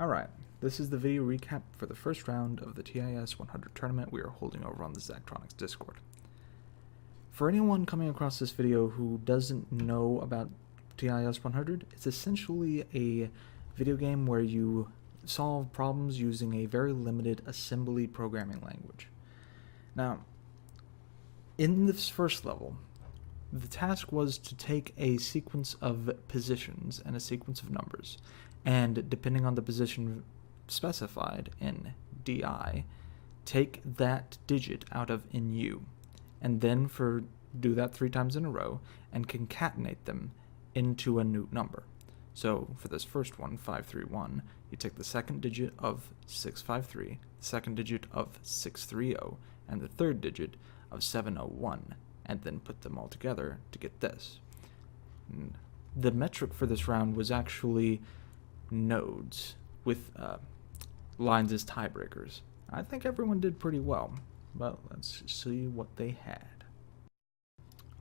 Alright, this is the video recap for the first round of the TIS-100 tournament we are holding over on the Zachtronics Discord. For anyone coming across this video who doesn't know about TIS-100, it's essentially a video game where you solve problems using a very limited assembly programming language. Now, in this first level, the task was to take a sequence of positions and a sequence of numbers, and depending on the position specified in DI, take that digit out of NU, and then do that 3 times in a row and concatenate them into a new number. So for this first one, 531, you take the second digit of 653, the second digit of 630, and the third digit of 701, and then put them all together to get this. And the metric for this round was actually nodes, with lines as tiebreakers. I think everyone did pretty well, but let's see what they had.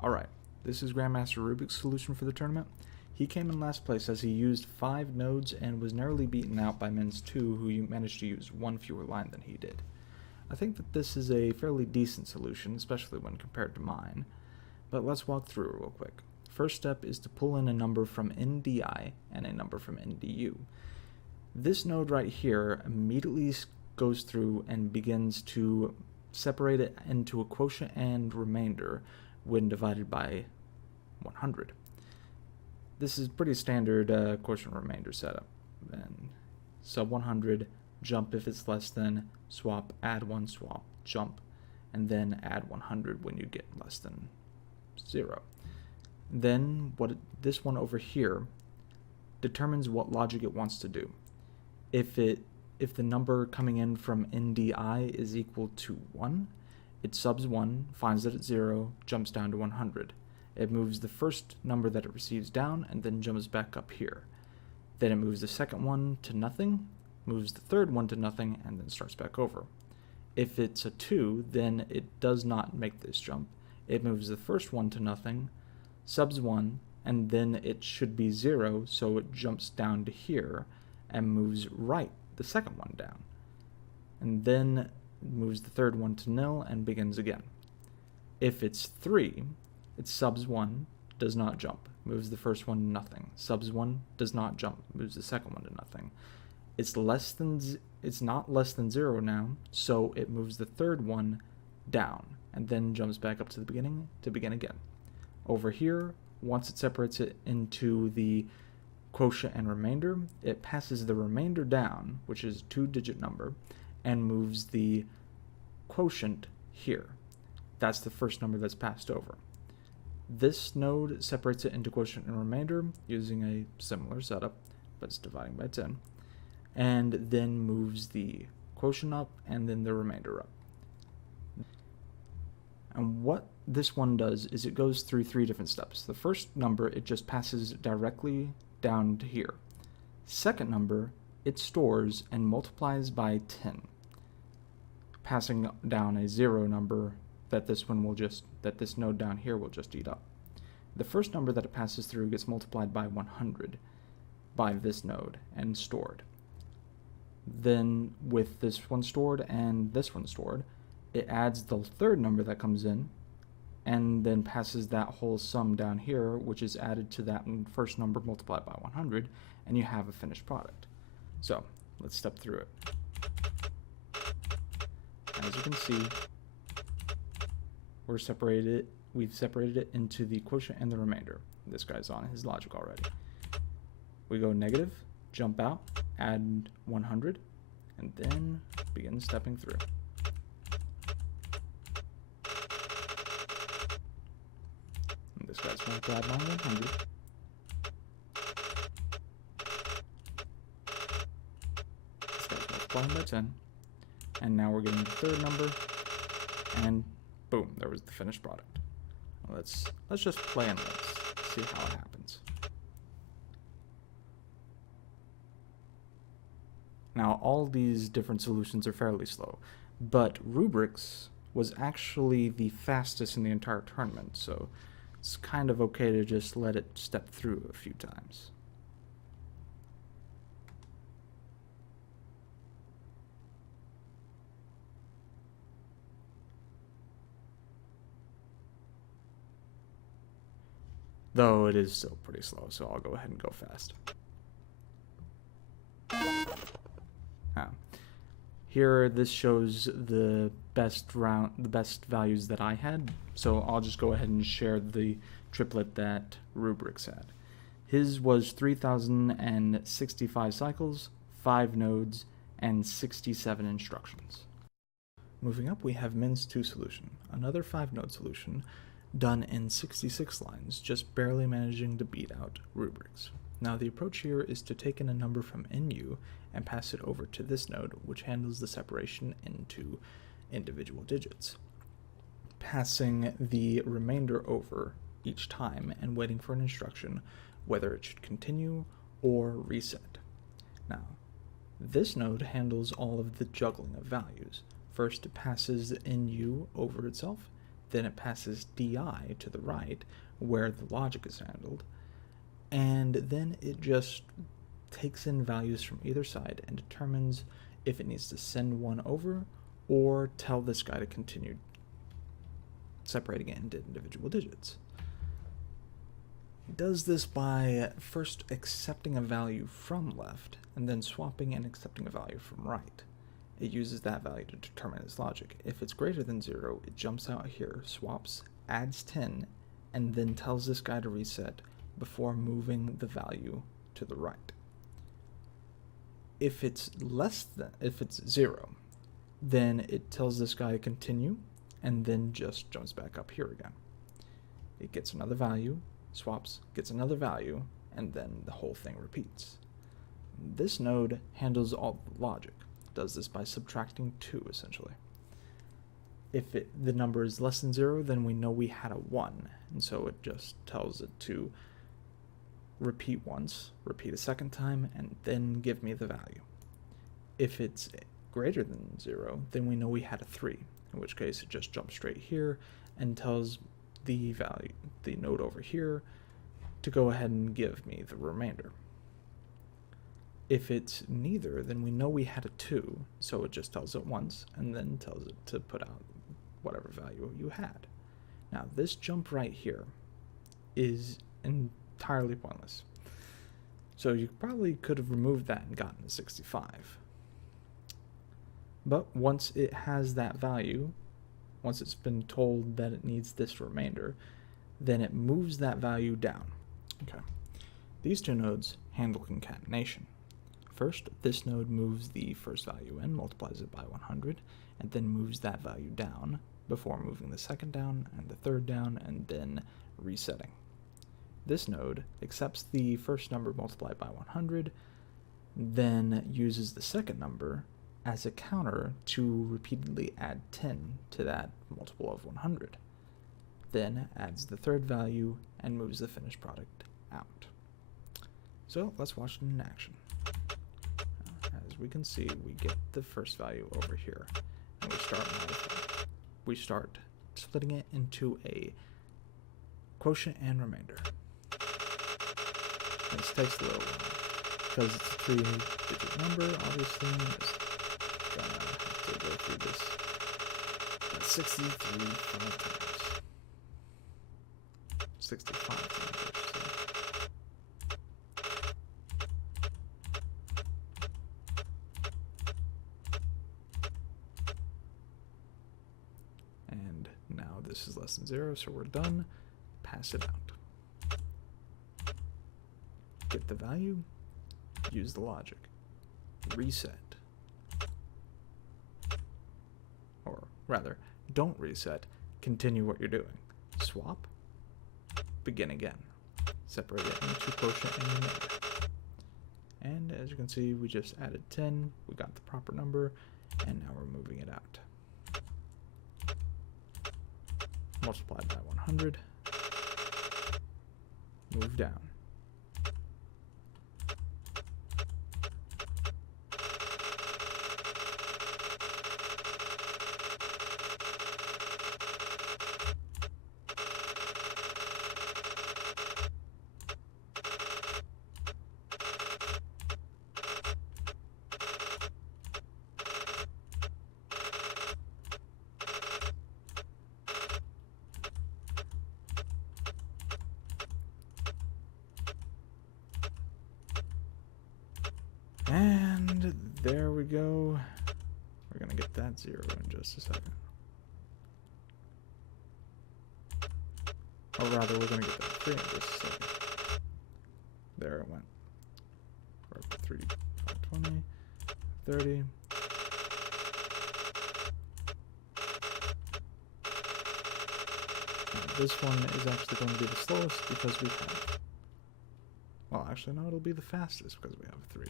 Alright, this is Grandmaster Rubik's solution for the tournament. He came in last place as he used 5 nodes and was narrowly beaten out by Men's 2, who managed to use 1 fewer line than he did. I think that this is a fairly decent solution, especially when compared to mine, but let's walk through it real quick. First step is to pull in a number from NDI and a number from NDU. This node right here immediately goes through and begins to separate it into a quotient and remainder when divided by 100. This is pretty standard quotient remainder setup. Then sub 100, jump if it's less than, swap, add 1, swap, jump, and then add 100 when you get less than 0. Then this one over here determines what logic it wants to do. If the number coming in from NDI is equal to 1, it subs 1, finds that it's 0, jumps down to 100. It moves the first number that it receives down and then jumps back up here. Then it moves the second one to nothing, moves the third one to nothing, and then starts back over. If it's a 2, then it does not make this jump. It moves the first one to nothing, subs 1, and then it should be 0, so it jumps down to here and moves the second one down. And then moves the third one to nil and begins again. If it's 3, it subs 1, does not jump, moves the first one to nothing, subs 1, does not jump, moves the second one to nothing. It's not less than 0 now, so it moves the third one down and then jumps back up to the beginning to begin again. Over here, once it separates it into the quotient and remainder, it passes the remainder down, which is a 2-digit number, and moves the quotient here. That's the first number that's passed over. This node separates it into quotient and remainder using a similar setup, but it's dividing by 10, and then moves the quotient up and then the remainder up. And what this one does is it goes through 3 different steps. The first number, it just passes directly down to here. Second number, it stores and multiplies by 10, passing down a 0 number that this node down here will just eat up. The first number that it passes through gets multiplied by 100 by this node and stored. Then with this one stored and this one stored, it adds the third number that comes in and then passes that whole sum down here, which is added to that first number multiplied by 100, and you have a finished product. So let's step through it. As you can see, we've separated it into the quotient and the remainder. This guy's on his logic already. We go negative, jump out, add 100, and then begin stepping through. And this guy's multiplied by 100. This guy's multiplying by 10. And now we're getting the third number, and boom, there was the finished product. Let's just play and let's see how it happens. Now, all these different solutions are fairly slow, but Rubrik's was actually the fastest in the entire tournament, so it's kind of okay to just let it step through a few times. though it is still pretty slow, so I'll go ahead and go fast. Here, this shows the best values that I had, so I'll just go ahead and share the triplet that Rubrik's had. His was 3,065 cycles, 5 nodes, and 67 instructions. Moving up, we have Min's 2 solution, another 5-node solution done in 66 lines, just barely managing to beat out Rubrik's. Now the approach here is to take in a number from NU and pass it over to this node, which handles the separation into individual digits, passing the remainder over each time and waiting for an instruction whether it should continue or reset. Now, this node handles all of the juggling of values. First, it passes NU over itself, then it passes DI to the right, where the logic is handled, and then it just takes in values from either side and determines if it needs to send one over or tell this guy to continue separating it into individual digits. It does this by first accepting a value from left and then swapping and accepting a value from right. It uses that value to determine its logic. If it's greater than 0, it jumps out here, swaps, adds 10, and then tells this guy to reset before moving the value to the right. If it's 0, then it tells this guy to continue and then just jumps back up here again. It gets another value, swaps, gets another value, and then the whole thing repeats. This node handles all the logic. Does this by subtracting 2, essentially. If the number is less than 0, then we know we had a 1, and so it just tells it to repeat once, repeat a second time, and then give me the value. If it's greater than 0, then we know we had a 3, in which case it just jumps straight here and tells the value, the node over here, to go ahead and give me the remainder. If it's neither, then we know we had a 2, so it just tells it once and then tells it to put out whatever value you had. Now, this jump right here is entirely pointless. So you probably could have removed that and gotten a 65. But once it has that value, once it's been told that it needs this remainder, then it moves that value down. Okay. These two nodes handle concatenation. First, this node moves the first value in, multiplies it by 100, and then moves that value down before moving the second down and the third down and then resetting. This node accepts the first number multiplied by 100, then uses the second number as a counter to repeatedly add 10 to that multiple of 100, then adds the third value and moves the finished product out. So let's watch it in action. As we can see, we get the first value over here, and we start splitting it into a quotient and remainder. This takes a little while because it's a 3-digit number. Obviously, it's gonna have to go through this 63 times. 65 times. And now this is less than 0, so we're done. Pass it out. Get the value, use the logic, reset, or rather, don't reset, continue what you're doing. Swap, begin again. Separate it into quotient and remainder. And as you can see, we just added 10, we got the proper number, and now we're moving it out. Multiplied by 100, move down. There we go. We're going to get that 0 in just a second. Or rather, we're going to get that 3 in just a second. There it went. We're up to 3, 520, 30. And this one is actually going to be the slowest because we have... Well, actually, no, it'll be the fastest because we have 3.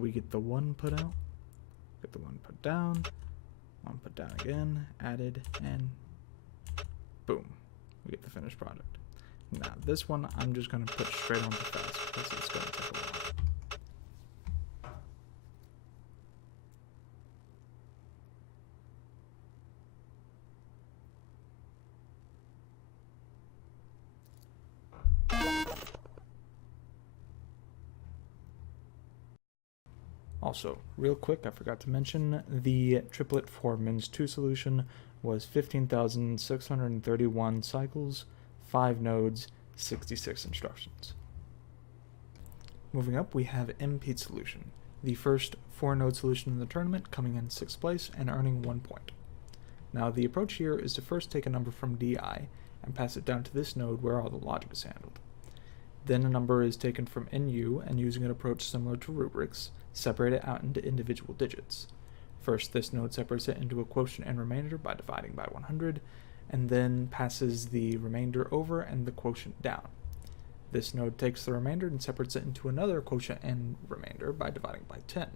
We get the 1 put out, get the 1 put down, 1 put down again, added, and boom, we get the finished product. Now this one I'm just going to put straight on the fast because it's going to take a while. Also, real quick, I forgot to mention, the triplet for Min2 solution was 15,631 cycles, 5 nodes, 66 instructions. Moving up, we have MPEAT solution, the first 4-node solution in the tournament, coming in 6th place and earning 1 point. Now, the approach here is to first take a number from DI and pass it down to this node where all the logic is handled. Then a number is taken from NU, and using an approach similar to rubrics, separate it out into individual digits. First, this node separates it into a quotient and remainder by dividing by 100, and then passes the remainder over and the quotient down. This node takes the remainder and separates it into another quotient and remainder by dividing by 10,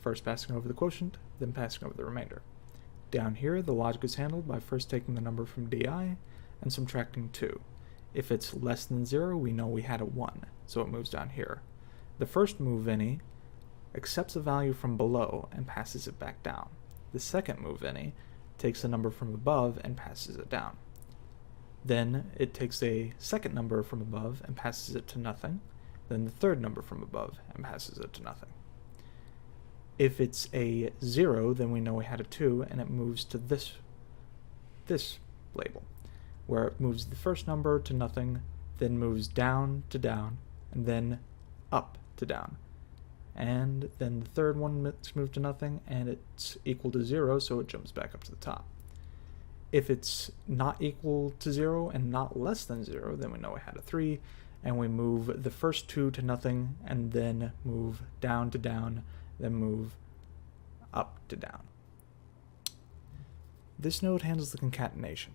first passing over the quotient, then passing over the remainder. Down here, the logic is handled by first taking the number from DI and subtracting 2. If it's less than 0, we know we had a 1, so it moves down here. The first move any accepts a value from below and passes it back down. The second move any takes a number from above and passes it down. Then it takes a second number from above and passes it to nothing, then the third number from above and passes it to nothing. If it's a 0, then we know we had a 2, and it moves to this label, where it moves the first number to nothing, then moves down to down, and then up to down. And then the third one is moved to nothing, and it's equal to 0, so it jumps back up to the top. If it's not equal to 0 and not less than 0, then we know we had a 3, and we move the first 2 to nothing, and then move down to down, then move up to down. This node handles the concatenation.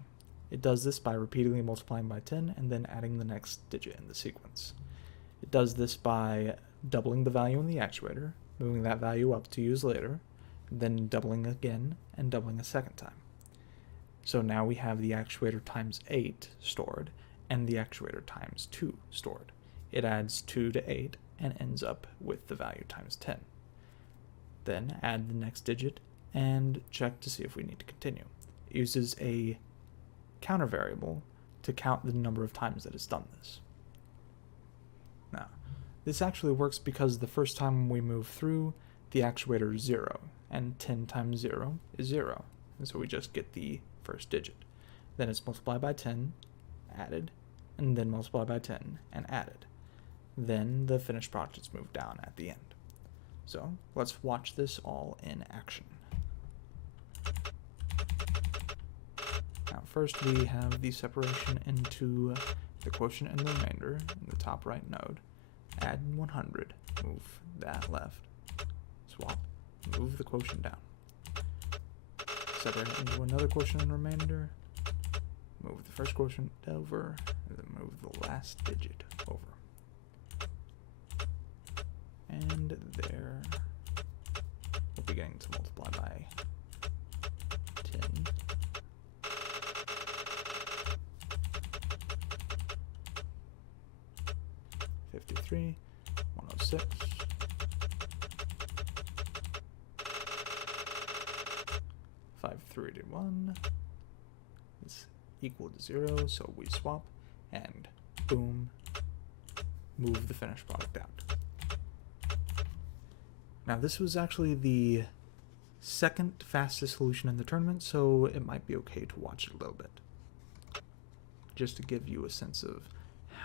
It does this by repeatedly multiplying by 10 and then adding the next digit in the sequence. It does this by doubling the value in the actuator, moving that value up to use later, then doubling again and doubling a second time. So now we have the actuator times 8 stored and the actuator times 2 stored. It adds 2 to 8 and ends up with the value times 10. Then add the next digit and check to see if we need to continue. It uses a counter variable to count the number of times that it's done this. Now, this actually works because the first time we move through, the actuator is 0, and 10 times 0 is 0, and so we just get the first digit. Then it's multiplied by 10, added, and then multiplied by 10 and added. Then the finished product is moved down at the end. So let's watch this all in action. Now first we have the separation into the quotient and the remainder in the top right node. Add 100, move that left, swap, move the quotient down. Separate it into another quotient and remainder, move the first quotient over, and then move the last digit over. And there, we'll be getting to multiply by 10. $53, 106, 531 is equal to 0, so we swap, and boom, move the finished product out. Now this was actually the second fastest solution in the tournament, so it might be okay to watch it a little bit, just to give you a sense of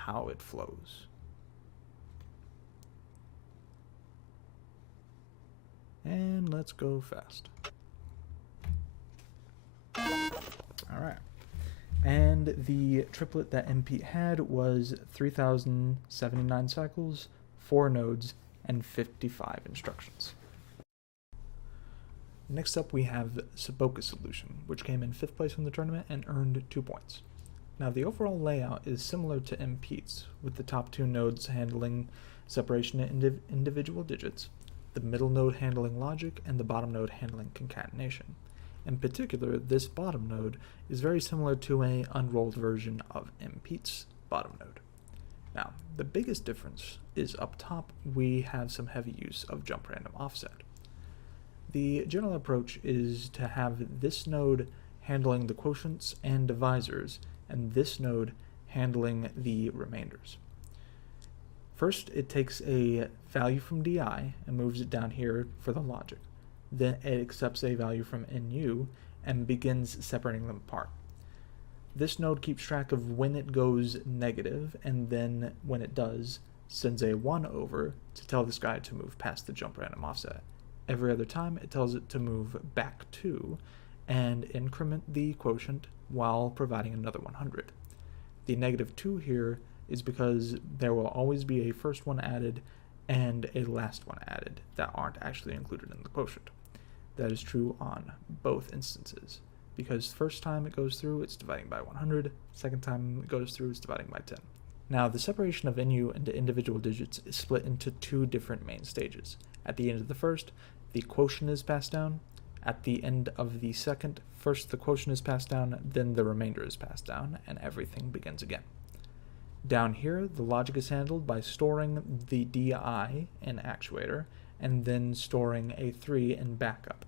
how it flows. And let's go fast. Alright. And the triplet that MP had was 3,079 cycles, 4 nodes, and 55 instructions. Next up we have Saboka's solution, which came in 5th place in the tournament and earned 2 points. Now the overall layout is similar to MP's, with the top 2 nodes handling separation in individual digits, the middle node handling logic, and the bottom node handling concatenation. In particular, this bottom node is very similar to an unrolled version of MP's bottom node. Now, the biggest difference is up top we have some heavy use of jump random offset. The general approach is to have this node handling the quotients and divisors, and this node handling the remainders. First, it takes a value from DI and moves it down here for the logic. Then it accepts a value from NU and begins separating them apart. This node keeps track of when it goes negative, and then when it does, sends a 1 over to tell this guy to move past the jump random offset. Every other time, it tells it to move back 2 and increment the quotient while providing another 100. The -2 here is because there will always be a first one added and a last one added that aren't actually included in the quotient. That is true on both instances, because first time it goes through, it's dividing by 100, second time it goes through, it's dividing by 10. Now, the separation of NU into individual digits is split into 2 different main stages. At the end of the first, the quotient is passed down. At the end of the second, first the quotient is passed down, then the remainder is passed down, and everything begins again. Down here, the logic is handled by storing the DI in actuator, and then storing a 3 in backup.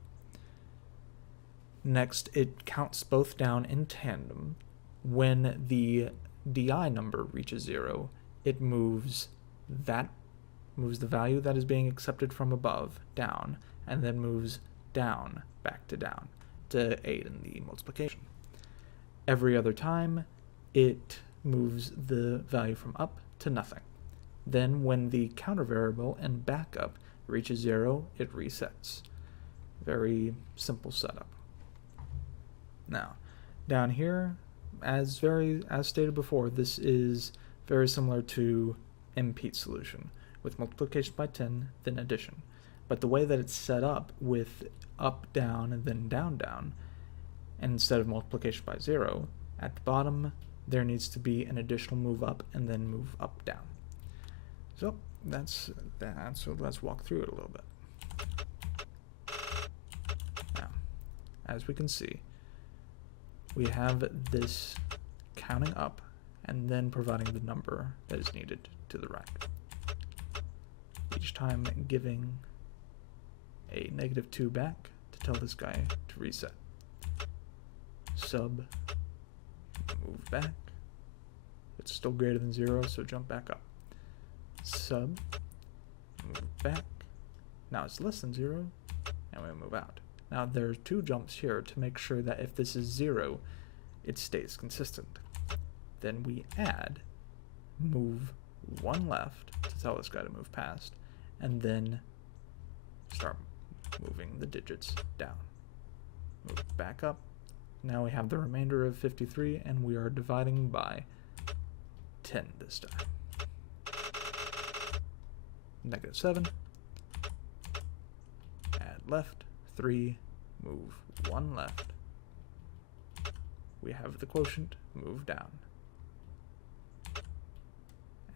Next, it counts both down in tandem. When the DI number reaches 0, it moves the value that is being accepted from above down, and then moves down back to down to aid in the multiplication. Every other time, it moves the value from up to nothing. Then when the counter variable in backup reaches 0, it resets. Very simple setup. Now, down here, as stated before, this is very similar to MP's solution, with multiplication by 10, then addition. But the way that it's set up with up, down, and then down, down, and instead of multiplication by 0, at the bottom there needs to be an additional move up and then move up, down. So that's that. So let's walk through it a little bit. Now, as we can see, we have this counting up and then providing the number that is needed to the right. Each time giving a -2 back to tell this guy to reset. Sub, move back. It's still greater than 0, so jump back up. Sub, move back. Now it's less than 0, and we move out. Now there are 2 jumps here to make sure that if this is 0, it stays consistent. Then we add, move 1 left to tell this guy to move past, and then start moving the digits down. Move back up. Now we have the remainder of 53, and we are dividing by 10 this time. -7. Add left. 3. Move 1 left. We have the quotient. Move down.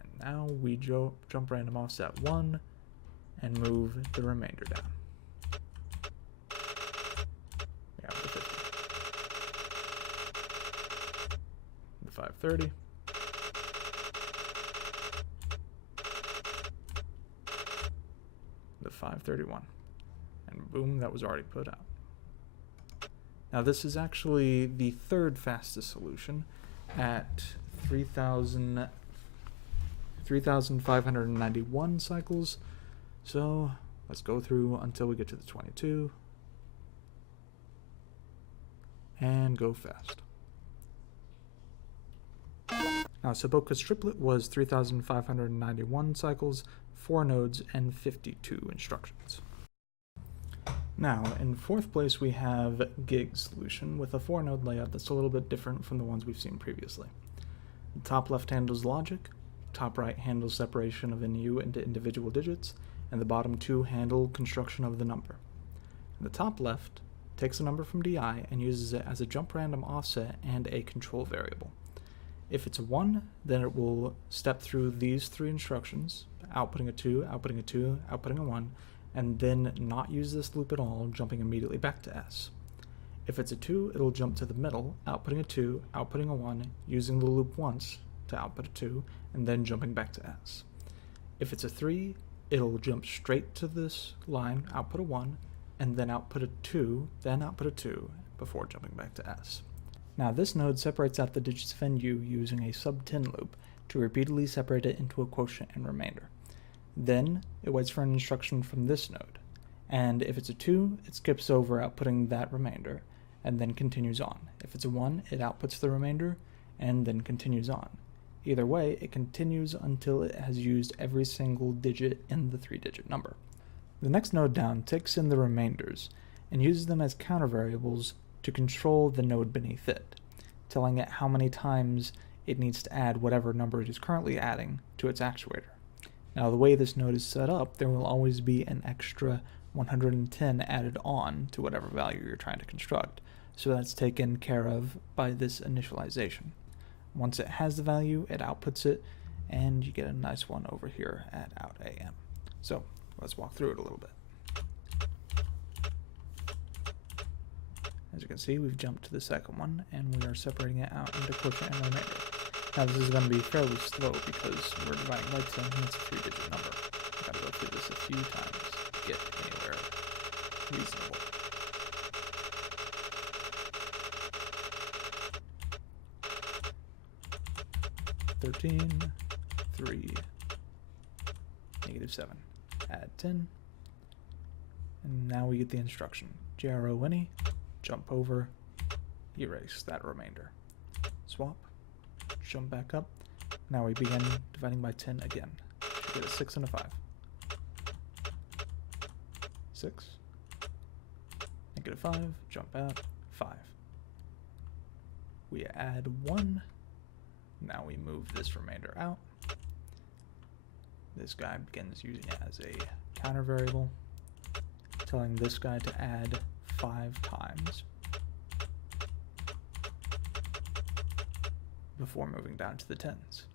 And now we jump random offset 1 and move the remainder down. We have the 50. The 530. The 531. And boom, that was already put out. Now this is actually the 3rd fastest solution at 3,591 cycles. So let's go through until we get to the 22, and go fast. Now, Soboka's triplet was 3,591 cycles, 4 nodes, and 52 instructions. Now, in fourth place, we have Gig's solution with a 4-node layout that's a little bit different from the ones we've seen previously. The top left handles logic, top right handles separation of NU into individual digits, and the bottom 2 handle construction of the number. The top left takes a number from DI and uses it as a jump random offset and a control variable. If it's a 1, then it will step through these 3 instructions, outputting a 2, outputting a 2, outputting a 1, and then not use this loop at all, jumping immediately back to S. If it's a 2, it'll jump to the middle, outputting a 2, outputting a 1, using the loop once to output a 2, and then jumping back to S. If it's a 3, it'll jump straight to this line, output a 1, and then output a 2, then output a 2, before jumping back to S. Now this node separates out the digits of NU using a sub-10 loop to repeatedly separate it into a quotient and remainder. Then it waits for an instruction from this node, and if it's a 2, it skips over outputting that remainder, and then continues on. If it's a 1, it outputs the remainder, and then continues on. Either way, it continues until it has used every single digit in the 3-digit number. The next node down takes in the remainders, and uses them as counter variables to control the node beneath it, telling it how many times it needs to add whatever number it is currently adding to its actuator. Now, the way this node is set up, there will always be an extra 110 added on to whatever value you're trying to construct, so that's taken care of by this initialization. Once it has the value, it outputs it, and you get a nice one over here at out AM. So let's walk through it a little bit. As you can see, we've jumped to the second one, and we are separating it out into quotient and remainder. Now this is going to be fairly slow because we're dividing by 10 and it's a 3-digit number. I've got to go through this a few times to get anywhere reasonable. (13), 3, -7. Add 10. And now we get the instruction. JRO any, jump over, erase that remainder. Swap, jump back up. Now we begin dividing by 10 again. We get a 6 and a 5. 6, -5, jump out, 5. We add 1. Now we move this remainder out. This guy begins using it as a counter variable, telling this guy to add 5 times before moving down to the 10s.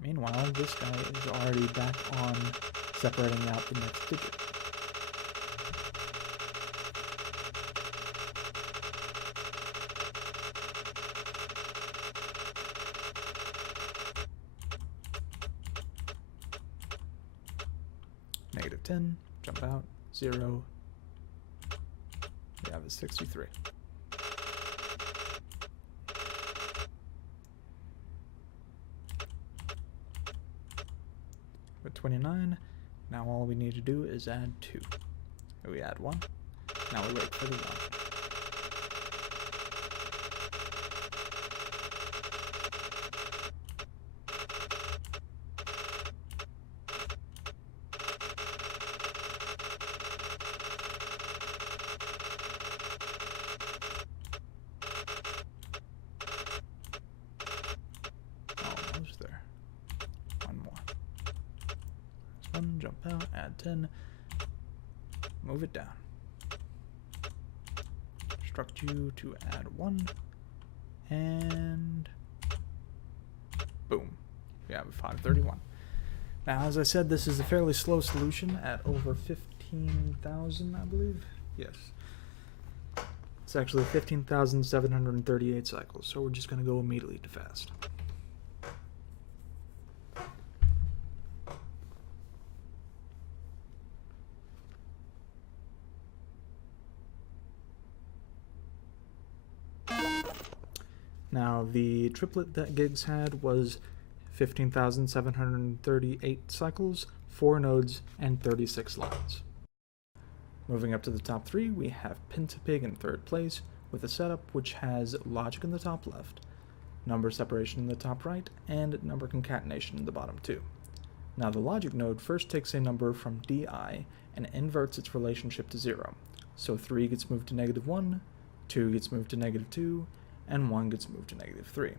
Meanwhile, this guy is already back on separating out the next digit. -10, jump out, 0, we have a 63. With 29, now all we need to do is add 2. We add 1, now we wait for the 1. Almost there. One more. One, jump out, add 10, move it down. Instruct you to add 1, and boom, we have a 531. Now, as I said, this is a fairly slow solution at over 15,000, I believe. Yes. It's actually 15,738 cycles, so we're just going to go immediately to fast. Now, the triplet that Gigs had was 15,738 cycles, 4 nodes, and 36 lines. Moving up to the top 3, we have Pin2Pig in 3rd place, with a setup which has logic in the top left, number separation in the top right, and number concatenation in the bottom 2. Now the logic node first takes a number from di and inverts its relationship to 0. So 3 gets moved to -1, 2 gets moved to -2, and 1 gets moved to -3.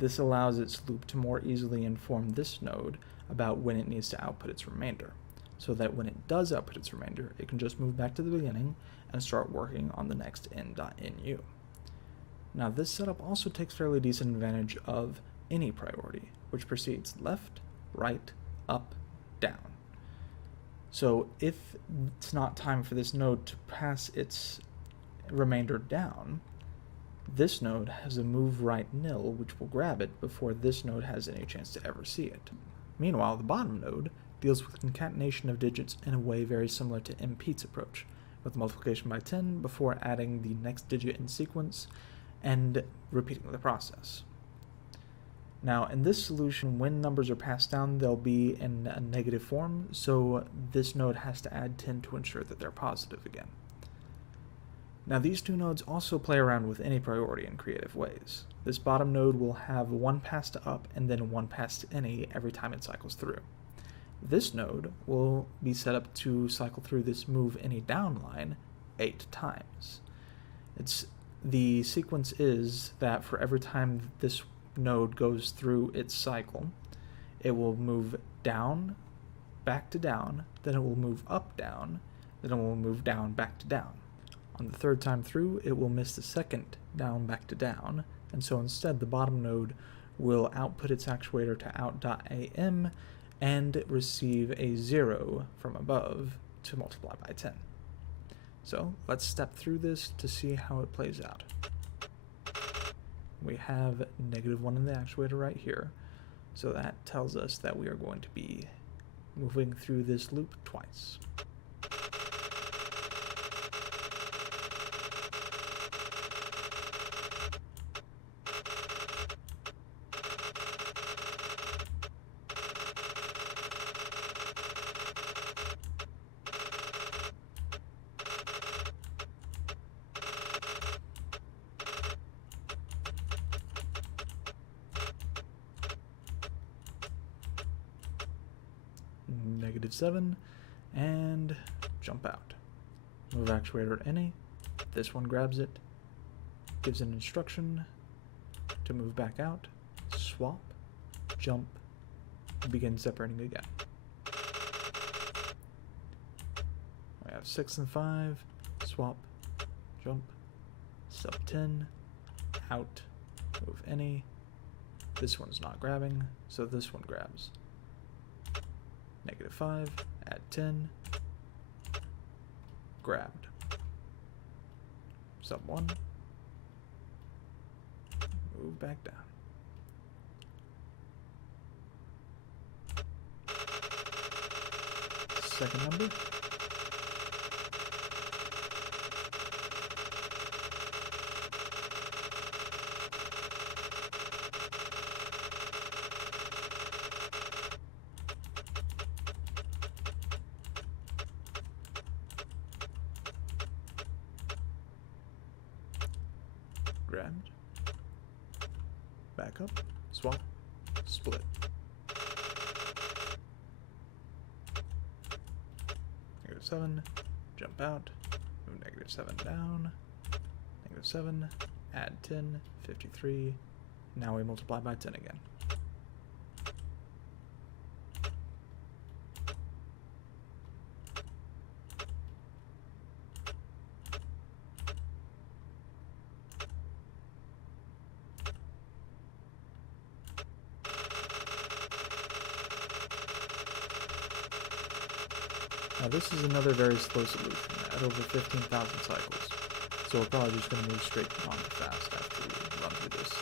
This allows its loop to more easily inform this node about when it needs to output its remainder, so that when it does output its remainder, it can just move back to the beginning and start working on the next n.nu. Now this setup also takes fairly decent advantage of any priority, which proceeds left, right, up, down. So if it's not time for this node to pass its remainder down, this node has a move right nil, which will grab it before this node has any chance to ever see it. Meanwhile, the bottom node deals with concatenation of digits in a way very similar to MP's approach, with multiplication by 10 before adding the next digit in sequence and repeating the process. Now, in this solution, when numbers are passed down, they'll be in a negative form, so this node has to add 10 to ensure that they're positive again. Now, these two nodes also play around with any priority in creative ways. This bottom node will have one pass to up and then one pass to any every time it cycles through. This node will be set up to cycle through this move any down line 8 times. The sequence is that for every time this node goes through its cycle, it will move down, back to down, then it will move up, down, then it will move down, back to down. On the 3rd time through, it will miss the second down, back to down, and so instead the bottom node will output its actuator to out.am and receive a 0 from above to multiply by 10. So let's step through this to see how it plays out. We have -1 in the actuator right here, so that tells us that we are going to be moving through this loop twice. -7, and jump out. Move actuator at any. This one grabs it, gives an instruction to move back out, swap, jump, begin separating again. We have 6 and 5, swap, jump, sub 10, out, move any. This one's not grabbing, so this one grabs. -5, add 10, grabbed. Sub 1, move back down. Second number. Grabbed, back up, swap, split. -7, jump out, move -7 down, -7, add 10, 53, now we multiply by 10 again. Now this is another very slow solution at over 15,000 cycles, so we're probably just going to move straight on to fast after we run through this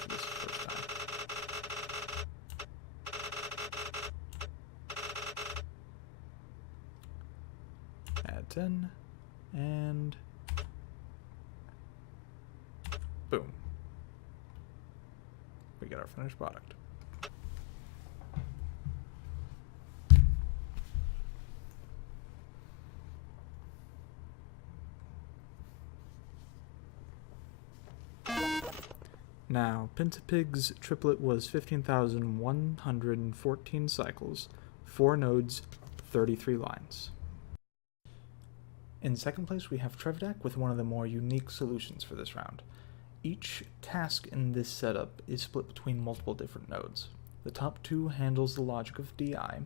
first time. Add 10, and boom. We get our finished product. Now, Pentapig's triplet was 15,114 cycles, 4 nodes, 33 lines. In second place, we have Trevdak with one of the more unique solutions for this round. Each task in this setup is split between multiple different nodes. The top two handles the logic of DI,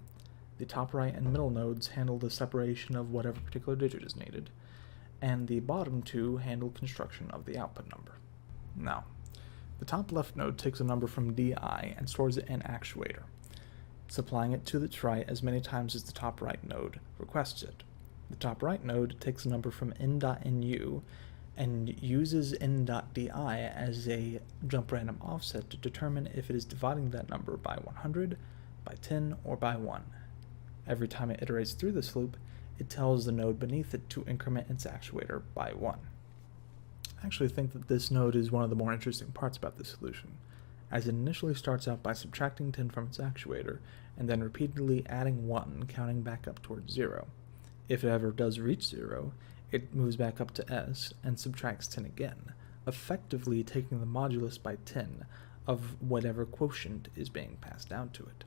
the top right and middle nodes handle the separation of whatever particular digit is needed, and the bottom two handle construction of the output number. Now, the top left node takes a number from DI and stores it in Actuator, supplying it to its right as many times as the top right node requests it. The top right node takes a number from n.nu and uses n.di as a jump random offset to determine if it is dividing that number by 100, by 10, or by 1. Every time it iterates through this loop, it tells the node beneath it to increment its actuator by 1. I actually think that this node is one of the more interesting parts about this solution, as it initially starts out by subtracting 10 from its actuator, and then repeatedly adding 1, counting back up towards 0. If it ever does reach 0, it moves back up to S and subtracts 10 again, effectively taking the modulus by 10 of whatever quotient is being passed down to it.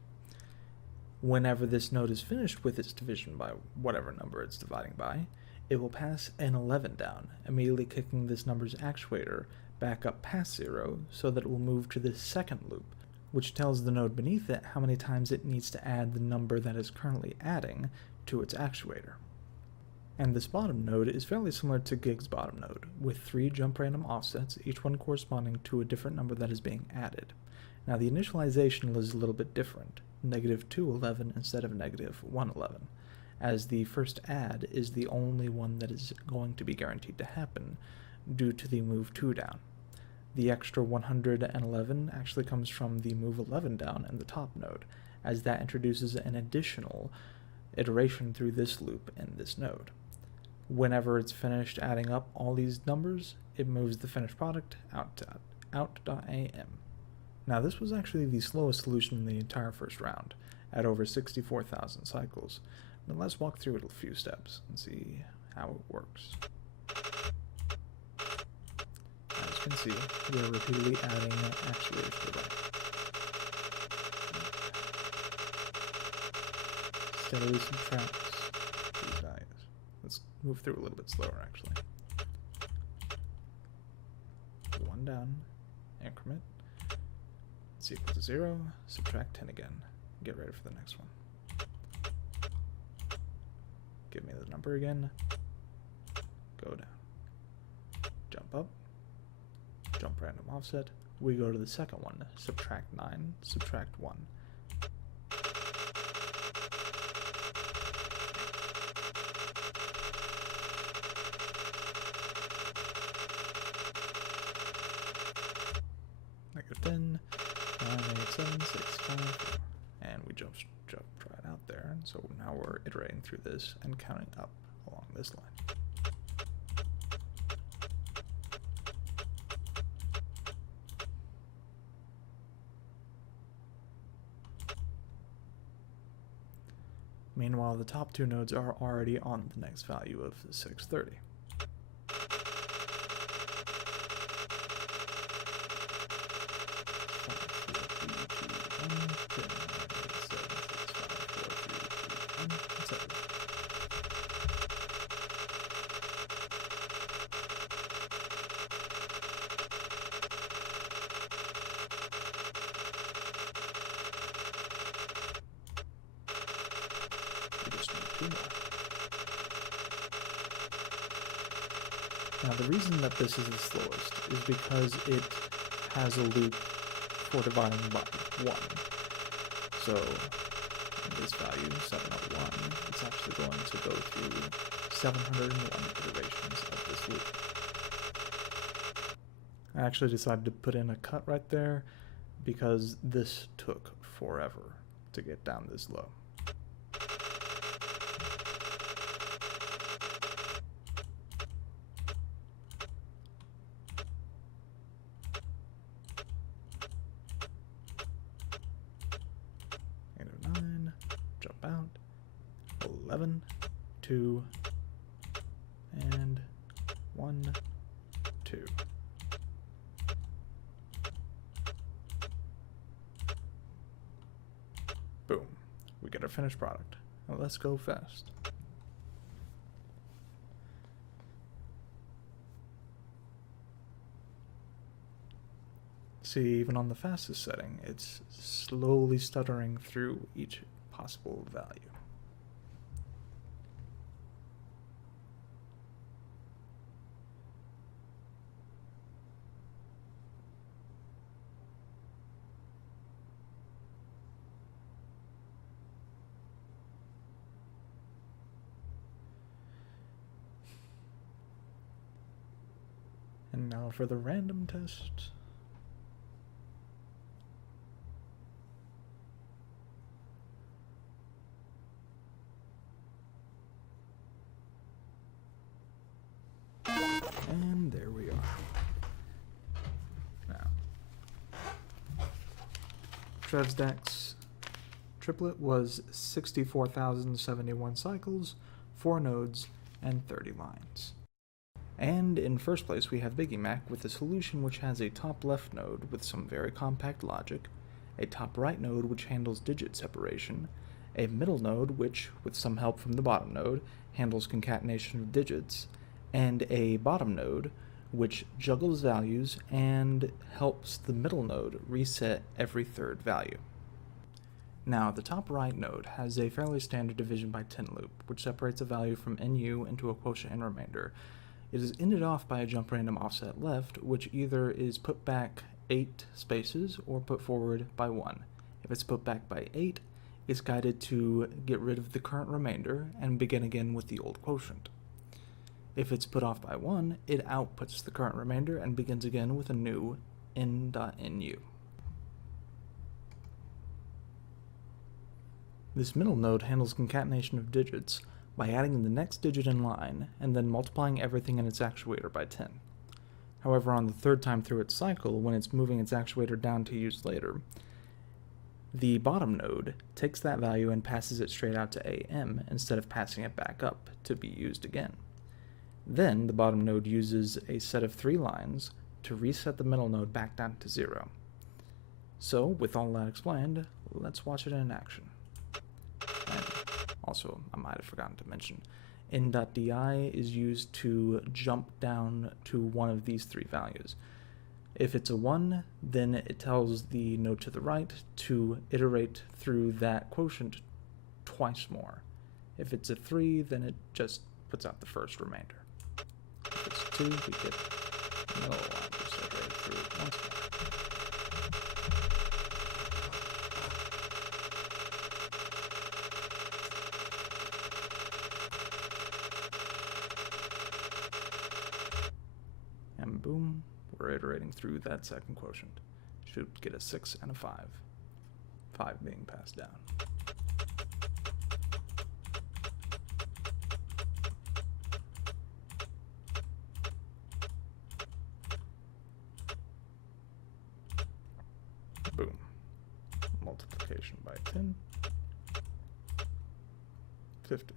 Whenever this node is finished with its division by whatever number it's dividing by, it will pass an 11 down, immediately kicking this number's actuator back up past 0 so that it will move to this second loop, which tells the node beneath it how many times it needs to add the number that is currently adding to its actuator. And this bottom node is fairly similar to Gig's bottom node, with 3 jump random offsets, each one corresponding to a different number that is being added. Now the initialization is a little bit different, -211 instead of -111, as the first add is the only one that is going to be guaranteed to happen due to the move 2 down. The extra 111 actually comes from the move 11 down in the top node, as that introduces an additional iteration through this loop in this node. Whenever it's finished adding up all these numbers, it moves the finished product out.am. Now this was actually the slowest solution in the entire first round, at over 64,000 cycles, but let's walk through it a few steps and see how it works. As you can see, we are repeatedly adding actuators to the right. Steadily subtracts these values. Let's move through a little bit slower, actually. 1 down, increment. It's equal to 0, subtract 10 again. Get ready for the next one. Give me the number again. Go down. Jump up. Jump random offset. We go to the second one. Subtract 9, subtract 1. -10, 9, 8, 7, 6, 5, and we jump right out there. And so now we're iterating through this and counting up along this line. Meanwhile, the top two nodes are already on the next value of 630. Now the reason that this is the slowest is because it has a loop for dividing by 1. So in this value, 701, it's actually going to go through 701 iterations of this loop. I actually decided to put in a cut right there because this took forever to get down this low. Jump out, 11, 2, and 1, 2. finished product. Now let's go fast. See, even on the fastest setting, it's slowly stuttering through each possible value. And now for the random test. And there we are. Now, TrevsDeck's triplet was 64,071 cycles, 4 nodes, and 30 lines. And in first place we have Biggie Mac with a solution which has a top left node with some very compact logic, a top right node which handles digit separation, a middle node which, with some help from the bottom node, handles concatenation of digits, and a bottom node which juggles values and helps the middle node reset every third value. Now, the top right node has a fairly standard division by 10 loop, which separates a value from NU into a quotient and remainder. It is ended off by a jump random offset left, which either is put back 8 spaces or put forward by 1. If it's put back by 8, it's guided to get rid of the current remainder and begin again with the old quotient. If it's put off by 1, it outputs the current remainder and begins again with a new n.nu. This middle node handles concatenation of digits by adding the next digit in line and then multiplying everything in its actuator by 10. However, on the third time through its cycle, when it's moving its actuator down to use later, the bottom node takes that value and passes it straight out to AM instead of passing it back up to be used again. Then the bottom node uses a set of 3 lines to reset the middle node back down to 0. So, with all that explained, let's watch it in action. And also, I might have forgotten to mention, n.di is used to jump down to one of these 3 values. If it's a 1, then it tells the node to the right to iterate through that quotient twice more. If it's a 3, then it just puts out the first remainder. If it's 2, we get the middle line just iterated through once more. And boom, we're iterating through that second quotient. Should get a 6 and a 5. 5 being passed down. Boom. Multiplication by 10. 50.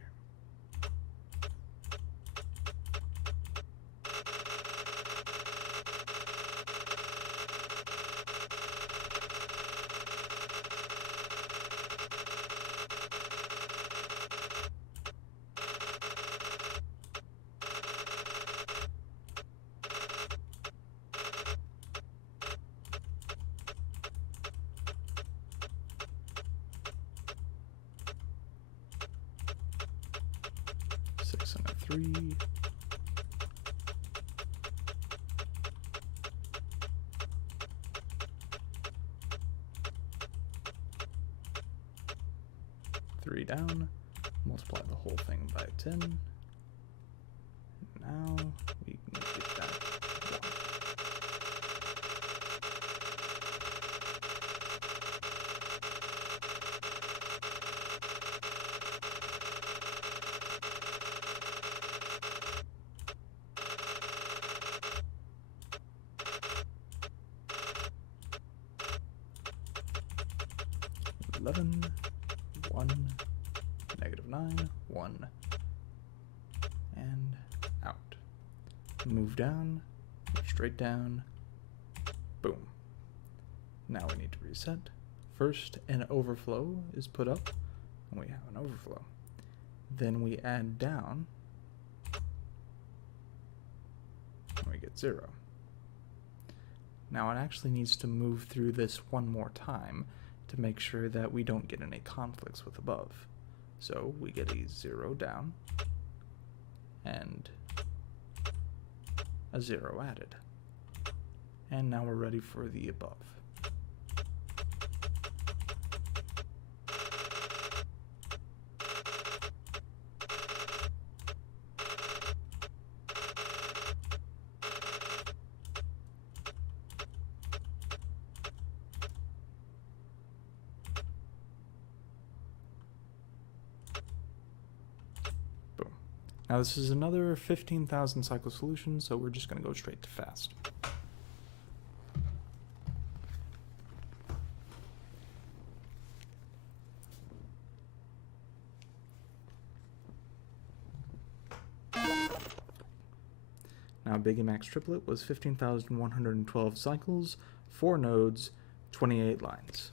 Six and a 3. Three down. Multiply the whole thing by 10. Now we can get that 1. $11, 1, -9, 1, and out. Move down, straight down, boom. Now we need to reset. First, an overflow is put up, and we have an overflow. Then we add down, and we get 0. Now it actually needs to move through this one more time to make sure that we don't get any conflicts with above. So we get a 0 down and a 0 added. And now we're ready for the above. Boom. Now this is another 15,000 cycle solution, so we're just going to go straight to fast. Now Big and Max triplet was 15,112 cycles, 4 nodes, 28 lines.